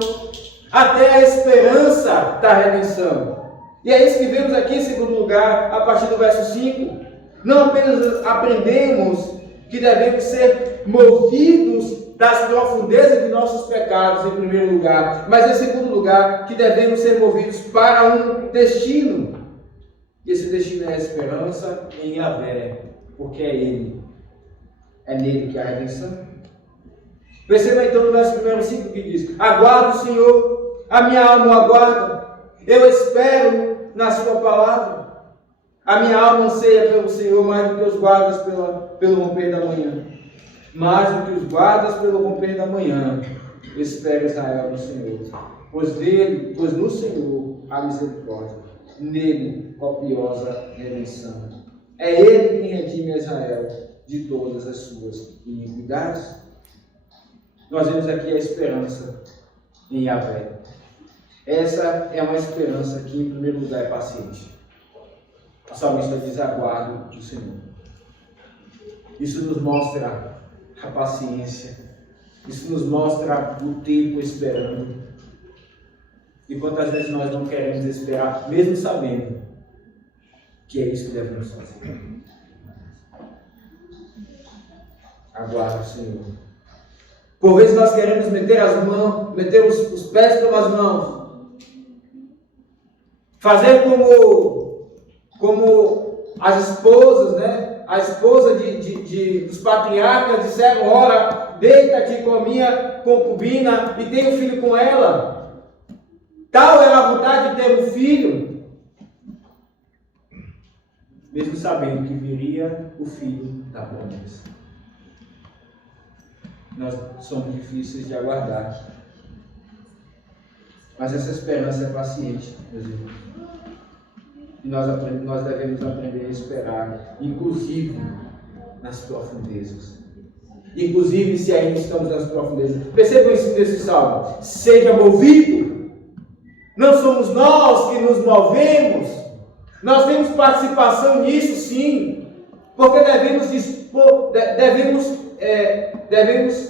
até a esperança da redenção. E é isso que vemos aqui em segundo lugar, a partir do verso 5. Não apenas aprendemos que devemos ser movidos das profundezas de nossos pecados, em primeiro lugar, mas em segundo lugar, que devemos ser movidos para um destino. E esse destino é a esperança em Yahvé, porque é Ele. É nele que há a redenção. Perceba então no verso 5 que diz: aguardo o Senhor, a minha alma o aguarda, eu espero na sua palavra. A minha alma anseia pelo Senhor mais do que os guardas pelo romper da manhã. Mais do que os guardas pelo romper da manhã, espera Israel no Senhor. Pois no Senhor há misericórdia, nele copiosa redenção. É Ele quem redime Israel de todas as suas iniquidades. Nós vemos aqui a esperança em Yahvé. Essa é uma esperança que, em primeiro lugar, é paciente. O salmista diz: aguardo o Senhor. Isso nos mostra a paciência. Isso nos mostra o tempo esperando. E quantas vezes nós não queremos esperar, mesmo sabendo que é isso que devemos fazer. Aguardo o Senhor. Por vezes nós queremos meter os pés pelas mãos. Fazer como as esposas, né? A esposa dos patriarcas disseram: ora, deita-te com a minha concubina e tenha um filho com ela. Tal era a vontade de ter um filho, mesmo sabendo que viria o filho da promessa. Nós somos difíceis de aguardar, mas essa esperança é paciente, meus irmãos. E nós devemos aprender a esperar, inclusive nas profundezas. Inclusive se ainda estamos nas profundezas. Percebam isso nesse salmo: seja movido. Não somos nós que nos movemos. Nós temos participação nisso, sim, porque devemos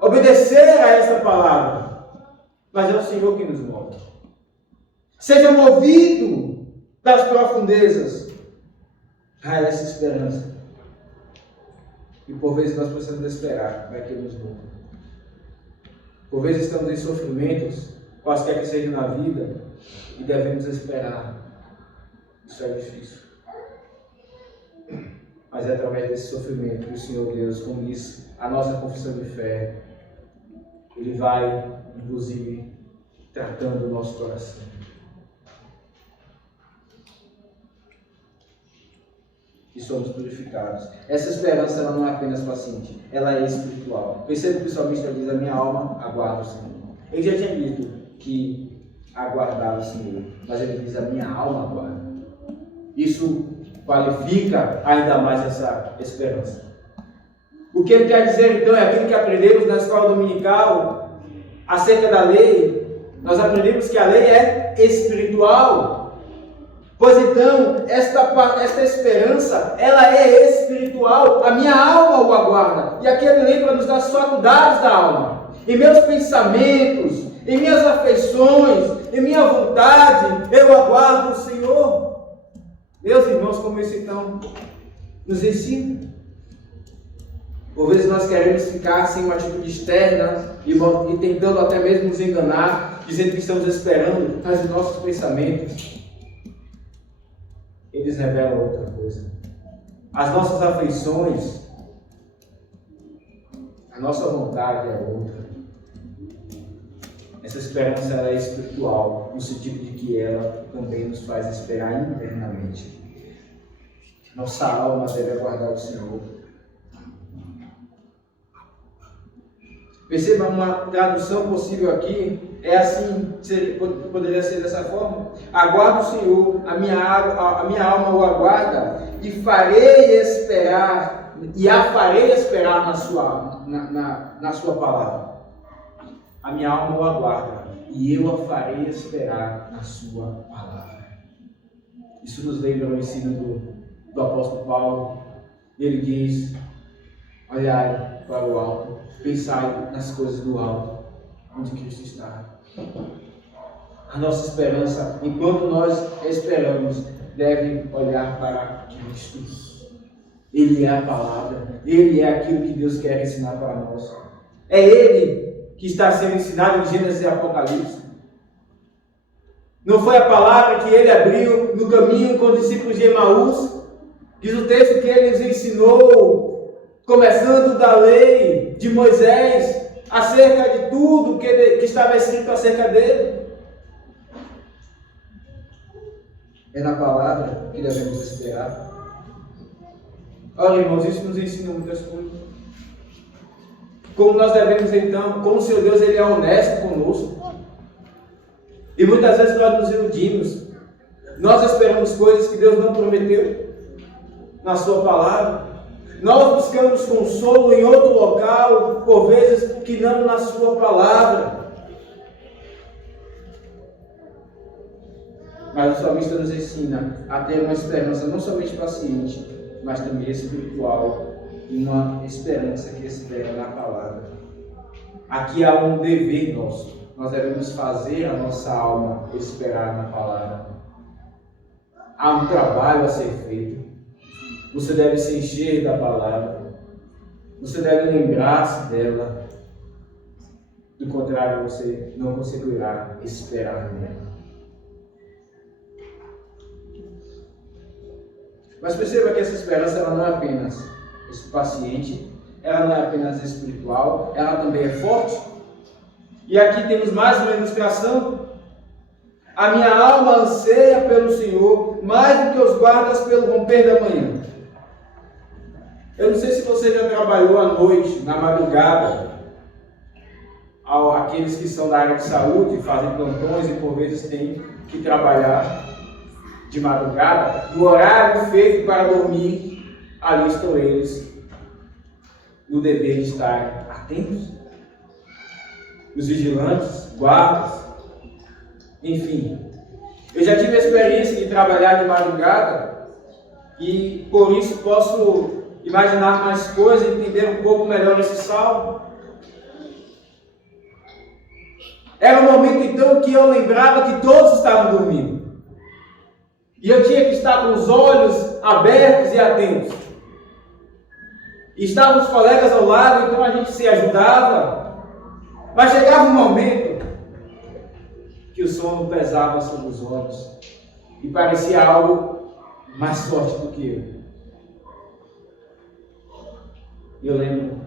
obedecer a essa palavra. Mas é o Senhor que nos move. Seja movido das profundezas a essa esperança. E por vezes nós precisamos esperar para que Ele nos move. Por vezes estamos em sofrimentos, quaisquer que sejam na vida, e devemos esperar. Isso é difícil. Mas é através desse sofrimento que o Senhor Deus, como diz a nossa confissão de fé, Ele vai, inclusive, tratando o nosso coração. E somos purificados. Essa esperança ela não é apenas paciente, ela é espiritual. Perceba que o salmista diz: a minha alma aguarda o Senhor. Ele já tinha dito que aguardar o Senhor, mas ele diz: a minha alma aguarda. Isso qualifica ainda mais essa esperança. O que ele quer dizer então é aquilo que aprendemos na escola dominical acerca da lei. Nós aprendemos que a lei é espiritual. Pois então, esta esperança, ela é espiritual. A minha alma o aguarda. E aqui ele lembra-nos das faculdades da alma. Em meus pensamentos, em minhas afeições, em minha vontade, eu aguardo o Senhor. Meus irmãos, como isso então nos ensina. Por vezes nós queremos ficar sem uma atitude externa e tentando até mesmo nos enganar, dizendo que estamos esperando, mas os nossos pensamentos, eles revelam outra coisa. As nossas afeições, a nossa vontade é outra. Essa esperança ela é espiritual, no sentido de que ela também nos faz esperar internamente. Nossa alma deve aguardar o Senhor. Perceba, uma tradução possível aqui é assim, poderia ser dessa forma: aguardo o Senhor, a minha alma o aguarda, e farei esperar, e a farei esperar na sua palavra. A minha alma o aguarda, e eu a farei esperar na sua palavra. Isso nos lembra o ensino do apóstolo Paulo. Ele diz: olhai para o alto, pensai nas coisas do alto, onde Cristo está. A nossa esperança, enquanto nós esperamos, deve olhar para Cristo. Ele é a palavra, Ele é aquilo que Deus quer ensinar para nós. É Ele que está sendo ensinado em Gênesis e Apocalipse. Não foi a palavra que Ele abriu no caminho com os discípulos de Emaús? Diz o texto que Ele nos ensinou, começando da lei de Moisés, acerca de tudo que estava escrito acerca dele. É na palavra que devemos esperar. Olha, irmãos, isso nos ensina muitas coisas. Como nós devemos então, como o Senhor Deus ele é honesto conosco. E muitas vezes nós nos iludimos. Nós esperamos coisas que Deus não prometeu na sua palavra. Nós buscamos consolo em outro local, por vezes que não na sua palavra. Mas o salmista nos ensina a ter uma esperança não somente paciente, mas também espiritual, e uma esperança que espera na palavra. Aqui há um dever nosso. Nós devemos fazer a nossa alma esperar na palavra. Há um trabalho a ser feito. Você deve se encher da palavra. Você deve lembrar-se dela. Do contrário, você não conseguirá esperar nela. Mas perceba que essa esperança ela não é apenas paciente, ela não é apenas espiritual, ela também é forte. E aqui temos mais uma ilustração. A minha alma anseia pelo Senhor, mais do que os guardas pelo romper da manhã. Eu não sei se você já trabalhou à noite, na madrugada. Aqueles que são da área de saúde, fazem plantões e por vezes têm que trabalhar de madrugada, no horário feito para dormir, ali estão eles, no dever de estar atentos. Os vigilantes, guardas, enfim. Eu já tive a experiência de trabalhar de madrugada e por isso posso imaginar mais coisas e entender um pouco melhor esse salmo. Era um momento então que eu lembrava que todos estavam dormindo. E eu tinha que estar com os olhos abertos e atentos. E estavam os colegas ao lado, então a gente se ajudava. Mas chegava um momento que o sono pesava sobre os olhos e parecia algo mais forte do que eu. E eu lembro,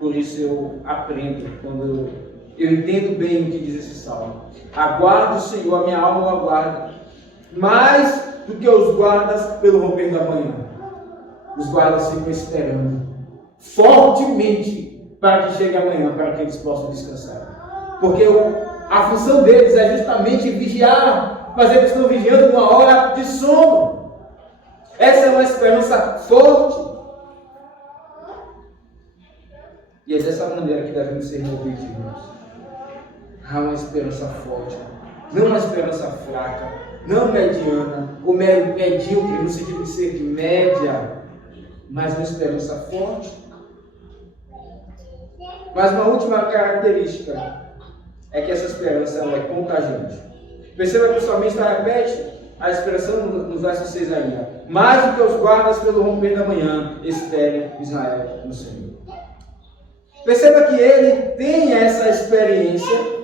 por isso eu aprendo, quando eu entendo bem o que diz esse salmo. Aguardo o Senhor, a minha alma o aguarda, mais do que os guardas pelo romper da manhã. Os guardas ficam esperando fortemente para que chegue amanhã, para que eles possam descansar. Porque A função deles é justamente vigiar, mas eles estão vigiando numa hora de sono. Essa é uma esperança forte. E é dessa maneira que devemos ser movidos, irmãos. Há uma esperança forte, não uma esperança fraca, não mediana, ou medíocre, no sentido de ser média, mas uma esperança forte. Mas uma última característica é que essa esperança ela é contagiante. Perceba que o salmista repete a expressão nos versos 6 ainda. Mais do que os guardas pelo romper da manhã, esperem Israel no Senhor. Perceba que ele tem essa experiência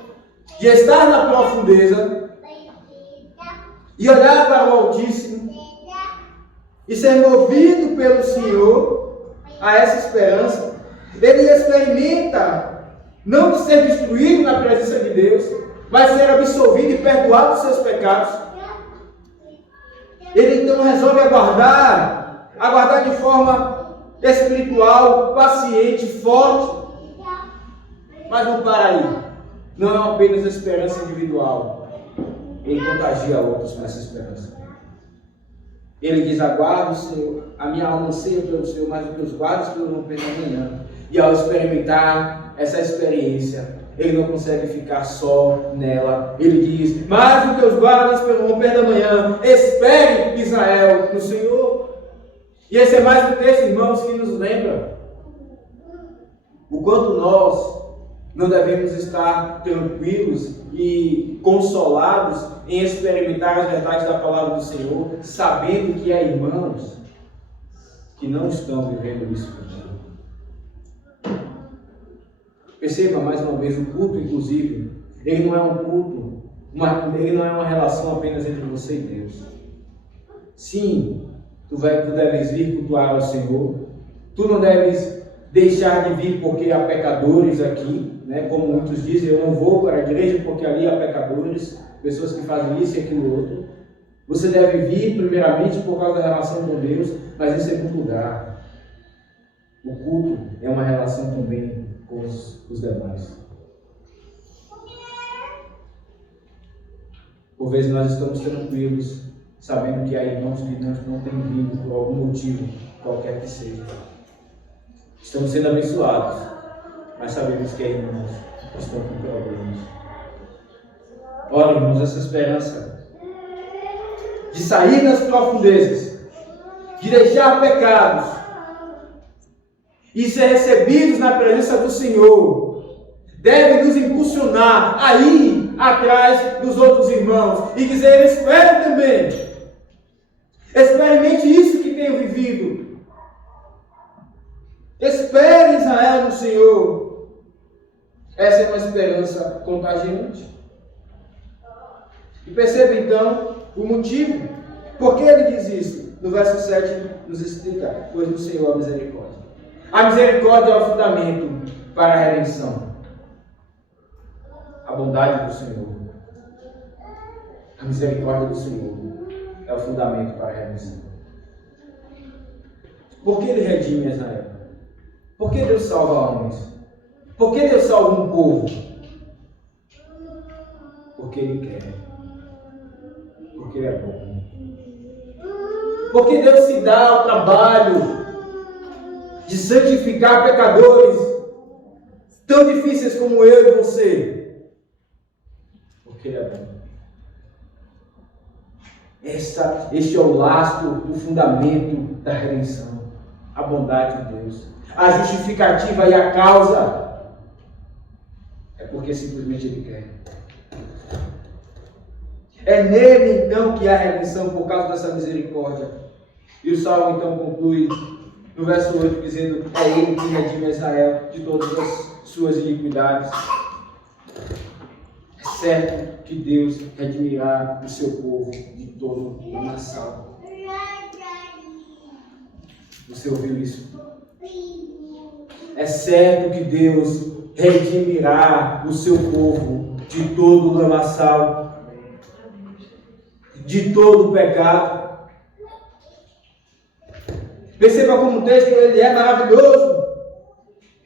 de estar na profundeza e olhar para o Altíssimo e ser movido pelo Senhor a essa esperança. Ele experimenta não ser destruído na presença de Deus, mas ser absolvido e perdoado dos seus pecados. Ele então resolve aguardar de forma espiritual, paciente, forte. Mas não para aí. Não é apenas a esperança individual. Ele contagia outros com essa esperança. Ele diz: aguardo o Senhor, a minha alma anseia pelo Senhor, mais do que os guardas pelo romper da manhã. E ao experimentar essa experiência, ele não consegue ficar só nela. Ele diz: mais do que os guardas pelo romper da manhã, espere Israel no Senhor. E esse é mais um texto, irmãos, que nos lembra o quanto nós não devemos estar tranquilos e consolados em experimentar as verdades da palavra do Senhor, sabendo que há irmãos que não estão vivendo isso comigo. Perceba mais uma vez, o culto, inclusive, ele não é um culto, ele não é uma relação apenas entre você e Deus. Sim, tu deves vir cultuar ao Senhor, tu não deves deixar de vir porque há pecadores aqui, né? Como muitos dizem, eu não vou para a igreja porque ali há pecadores, pessoas que fazem isso e aquilo outro. Você deve vir primeiramente por causa da relação com Deus, mas em segundo lugar, o culto é uma relação também com os demais. Por vezes nós estamos tranquilos, sabendo que há irmãos que não têm vindo por algum motivo, qualquer que seja. Estamos sendo abençoados, mas sabemos que há irmãos que estão com problemas. Ora, irmãos, essa esperança de sair das profundezas, de deixar pecados e ser recebidos na presença do Senhor, deve nos impulsionar a ir atrás dos outros irmãos e dizer: espere também, experimente isso que tenho vivido. Espere Israel no Senhor. Essa é uma esperança contagiante. E perceba então o motivo. Por que ele diz isso? No verso 7 nos explica: pois no Senhor a misericórdia. A misericórdia é o fundamento para a redenção. A bondade do Senhor. A misericórdia do Senhor é o fundamento para a redenção. Por que ele redime Israel? Por que Deus salva homens? Por que Deus salva um povo? Porque Ele quer. Porque Ele é bom. Porque Deus se dá ao trabalho de santificar pecadores tão difíceis como eu e você. Porque Ele é bom. Este é o lastro, o fundamento da redenção. A bondade de Deus. A justificativa e a causa é porque simplesmente Ele quer. É nele então que há redenção por causa dessa misericórdia. E o Salmo então conclui no verso 8 dizendo: é Ele que redime Israel de todas as suas iniquidades. É certo que Deus redimirá o seu povo de todo o nação. Você ouviu isso? É certo que Deus redimirá o seu povo de todo o lamaçal, de todo o pecado. Perceba como o texto ele é maravilhoso.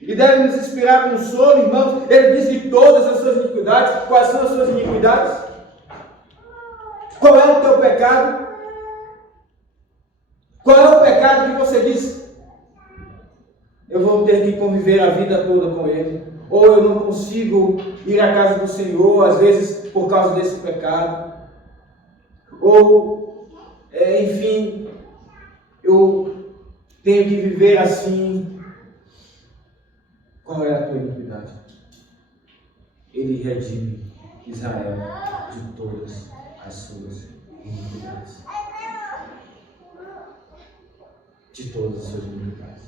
E deve nos inspirar consolo, irmãos. Ele diz de todas as suas iniquidades. Quais são as suas iniquidades? Qual é o teu pecado? Qual é o pecado que você diz? Eu vou ter que conviver a vida toda com ele. Ou eu não consigo ir à casa do Senhor, às vezes por causa desse pecado. Ou, enfim, eu tenho que viver assim. Qual é a tua iniquidade? Ele redime Israel de todas as suas iniquidades. De todas as suas iniquidades.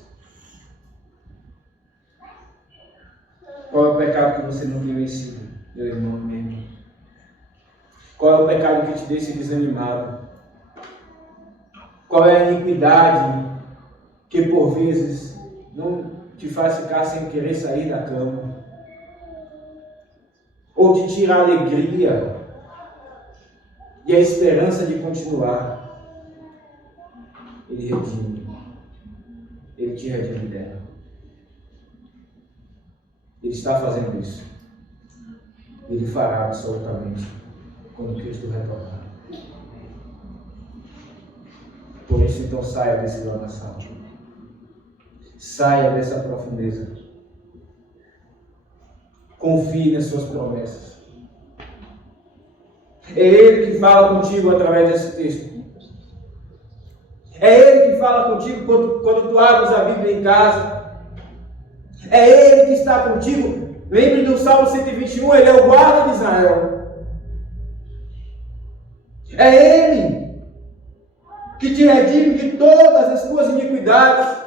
Qual é o pecado que você não tem vencido, meu irmão, minha irmã? Qual é o pecado que te deixa desanimado? Qual é a iniquidade que por vezes não te faz ficar sem querer sair da cama? Ou te tira a alegria e a esperança de continuar? Ele redime. Ele te redime dela. Ele está fazendo isso. Ele fará absolutamente quando Cristo retornar. Por isso, então, saia desse lamaçal. Saia dessa profundeza. Confie nas suas promessas. É Ele que fala contigo através desse texto. É Ele que fala contigo quando tu abres a Bíblia em casa. É Ele que está contigo. Lembre do Salmo 121, Ele é o guarda de Israel. É Ele que te redime de todas as tuas iniquidades.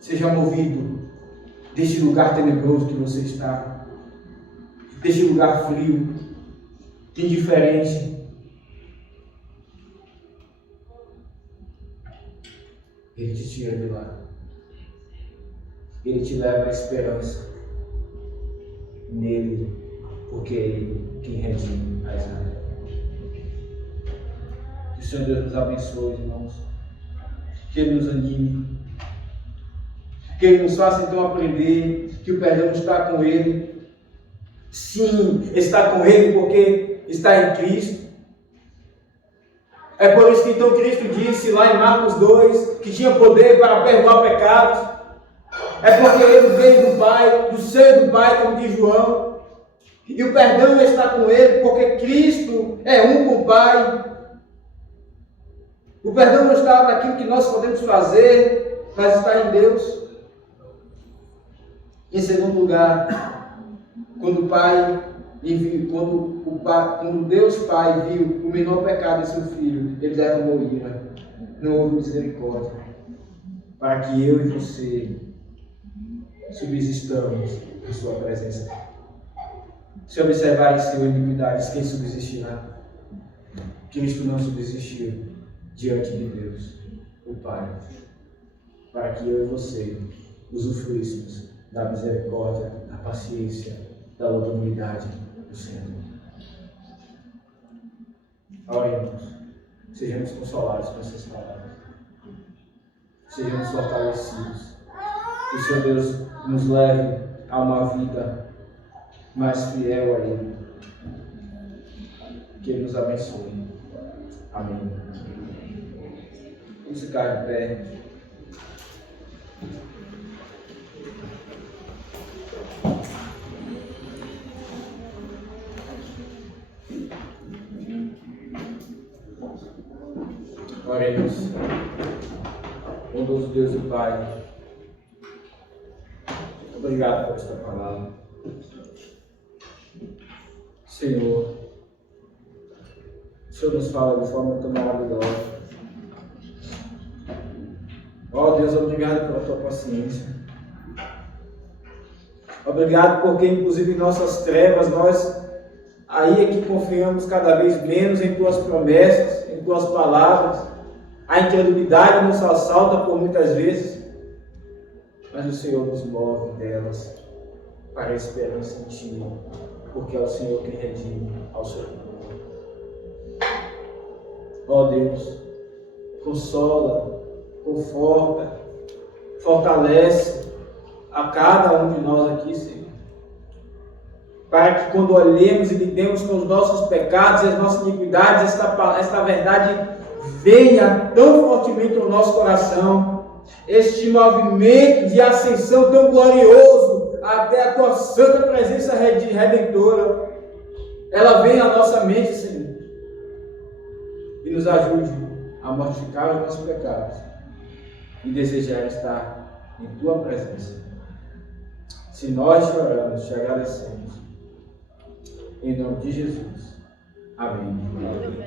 Seja movido deste lugar tenebroso que você está, deste lugar frio, indiferente. Ele te tira de lá. Ele te leva à esperança nele, porque é Ele quem redime a Israel. Que o Senhor Deus nos abençoe, irmãos. Que Ele nos anime. Que Ele nos faça então aprender que o perdão está com Ele. Sim, está com Ele porque está em Cristo. É por isso que então Cristo disse lá em Marcos 2 que tinha poder para perdoar pecados. É porque Ele veio do Pai, do seio do Pai, como diz João. E o perdão está com Ele porque Cristo é um com o Pai. O perdão não está naquilo que nós podemos fazer, mas está em Deus. Em segundo lugar, quando Deus Pai viu o menor pecado de seu filho, Ele derramou ira, não houve misericórdia, para que eu e você subsistamos em sua presença. Se observarem suas iniquidades, quem subsistirá? Cristo não subsistiu diante de Deus, o Pai, para que eu e você usufruíssemos da misericórdia, da paciência, da longanimidade do Senhor. Oremos, sejamos consolados com essas palavras, sejamos fortalecidos, que o Senhor Deus nos leve a uma vida mais fiel a Ele, que Ele nos abençoe. Amém. Vamos ficar de pé. Oremos. Bondoso Deus e Pai, obrigado por esta palavra. Senhor, o Senhor nos fala de forma tão maravilhosa. Ó Deus, obrigado pela tua paciência. Obrigado porque, inclusive, em nossas trevas, nós aí é que confiamos cada vez menos em tuas promessas, em tuas palavras. A incredulidade nos assalta por muitas vezes, mas o Senhor nos move delas para a esperança em Ti, porque é o Senhor que redime ao seu povo. Ó Deus, consola, conforta, fortalece a cada um de nós aqui, Senhor. Para que quando olhemos e lidemos com os nossos pecados e as nossas iniquidades, esta verdade venha tão fortemente ao nosso coração, este movimento de ascensão tão glorioso até a Tua santa presença redentora, ela venha à nossa mente, Senhor, e nos ajude a mortificar os nossos pecados e desejar estar em Tua presença. Se nós te oramos, te agradecemos. Em nome de Jesus. Amém.